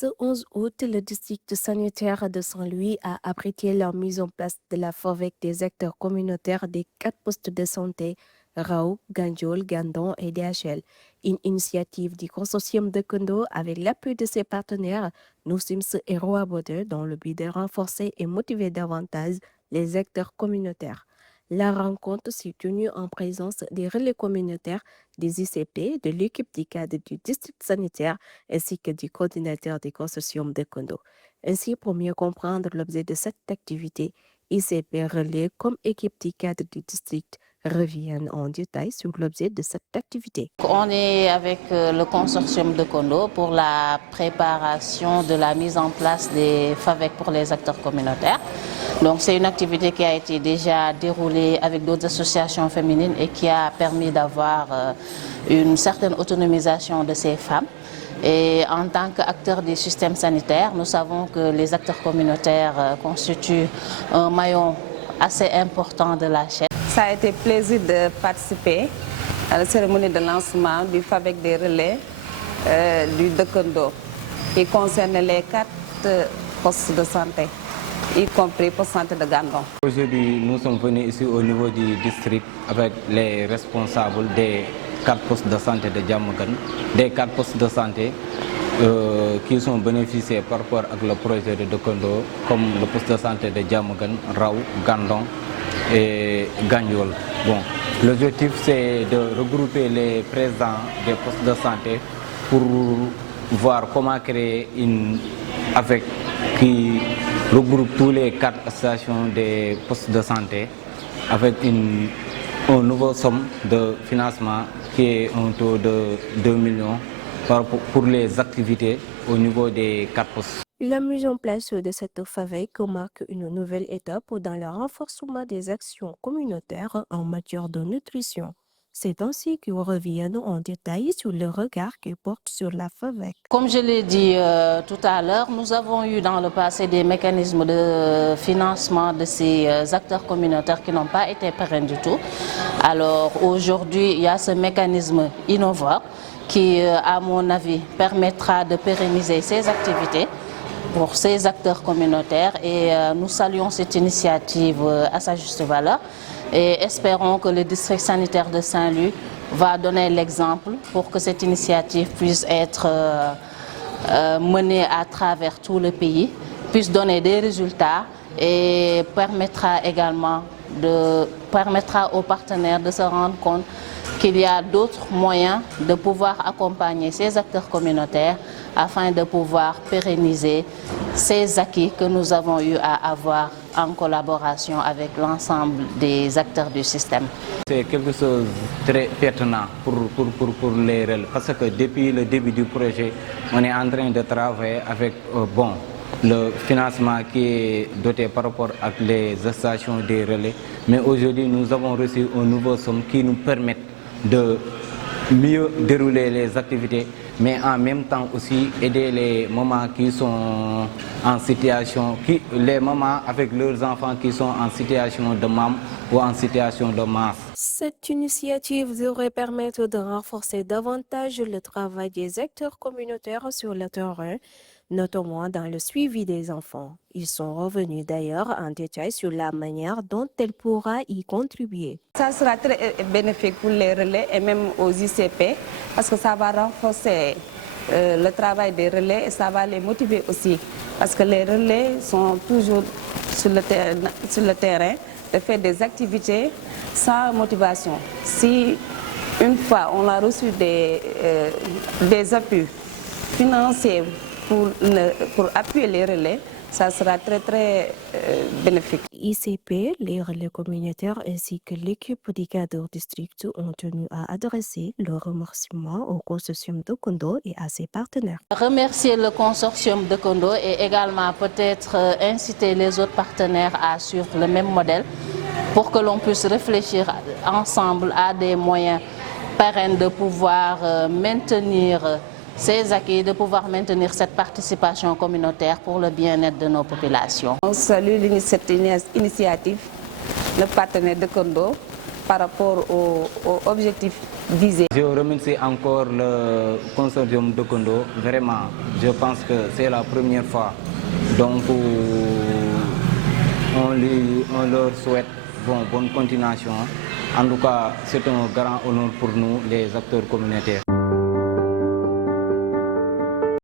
Ce 11 août, le district sanitaire de Saint-Louis a abrité la mise en place de la FOVEC des acteurs communautaires des 4 postes de santé, Rao, Gandiol, Gandon et DHL. Une initiative du consortium de Kondo avec l'appui de ses partenaires, Nusims et Roa Bodeur, dans le but de renforcer et motiver davantage les acteurs communautaires. La rencontre s'est tenue en présence des relais communautaires, des ICP, de l'équipe du cadre du district sanitaire ainsi que du coordinateur du consortium de Kondo. Ainsi, pour mieux comprendre l'objet de cette activité, ICP Relais comme équipe du cadre du district reviennent en détail sur l'objet de cette activité. On est avec le consortium de Kondo pour la préparation de la mise en place des FAVEC pour les acteurs communautaires. Donc c'est une activité qui a été déjà déroulée avec d'autres associations féminines et qui a permis d'avoir une certaine autonomisation de ces femmes. Et en tant qu'acteurs du système sanitaire, nous savons que les acteurs communautaires constituent un maillon assez important de la chaîne. Ça a été plaisir de participer à la cérémonie de lancement du FAVEC des relais du Kondo, qui concerne les 4 postes de santé, y compris poste de santé de Gandon. Aujourd'hui, nous sommes venus ici au niveau du district avec les responsables des 4 postes de santé de Djamagan, des 4 postes de santé qui sont bénéficiés par rapport à le projet de Kondo, comme le poste de santé de Djamagan, Rao, Gandon et Gandiol. Bon, l'objectif c'est de regrouper les présidents des postes de santé pour voir comment créer une avec qui regroupe tous les 4 stations des postes de santé avec une nouvelle somme de financement qui est un taux de 2 millions pour les activités au niveau des 4 postes. La mise en place de cette FAVEC marque une nouvelle étape dans le renforcement des actions communautaires en matière de nutrition. C'est ainsi qu'ils reviennent en détail sur le regard qu'ils portent sur la FAVEC. Comme je l'ai dit tout à l'heure, nous avons eu dans le passé des mécanismes de financement de ces acteurs communautaires qui n'ont pas été pérennes du tout. Alors aujourd'hui, il y a ce mécanisme innovant qui, à mon avis, permettra de pérenniser ces activités pour ces acteurs communautaires et nous saluons cette initiative à sa juste valeur et espérons que le district sanitaire de Saint-Louis va donner l'exemple pour que cette initiative puisse être menée à travers tout le pays, puisse donner des résultats et permettra également aux partenaires de se rendre compte qu'il y a d'autres moyens de pouvoir accompagner ces acteurs communautaires afin de pouvoir pérenniser ces acquis que nous avons eu à avoir en collaboration avec l'ensemble des acteurs du système. C'est quelque chose de très pertinent pour les relais parce que depuis le début du projet, on est en train de travailler avec le financement qui est doté par rapport à les stations des relais. Mais aujourd'hui, nous avons reçu une nouvelle somme qui nous permet de mieux dérouler les activités, mais en même temps aussi aider les mamans qui sont en situation, les mamans avec leurs enfants qui sont en situation de MAM ou en situation de masse. Cette initiative devrait permettre de renforcer davantage le travail des acteurs communautaires sur le terrain, notamment dans le suivi des enfants. Ils sont revenus d'ailleurs en détail sur la manière dont elle pourra y contribuer. Ça sera très bénéfique pour les relais et même aux ICP parce que ça va renforcer le travail des relais et ça va les motiver aussi parce que les relais sont toujours sur le terrain de faire des activités sans motivation. Si une fois on a reçu des appuis financiers pour appuyer les relais, ça sera très bénéfique. ICP, les relais communautaires ainsi que l'équipe du cadre district ont tenu à adresser leurs remerciements au consortium de Kondo et à ses partenaires. Remercier le consortium de Kondo et également peut-être inciter les autres partenaires à suivre le même modèle pour que l'on puisse réfléchir ensemble à des moyens pérennes de pouvoir maintenir ces acquis, de pouvoir maintenir cette participation communautaire pour le bien-être de nos populations. On salue cette initiative, le partenaire de Kondo, par rapport aux objectifs visés. Je remercie encore le consortium de Kondo. Vraiment, je pense que c'est la première fois. Donc, on leur souhaite bonne continuation. En tout cas, c'est un grand honneur pour nous, les acteurs communautaires.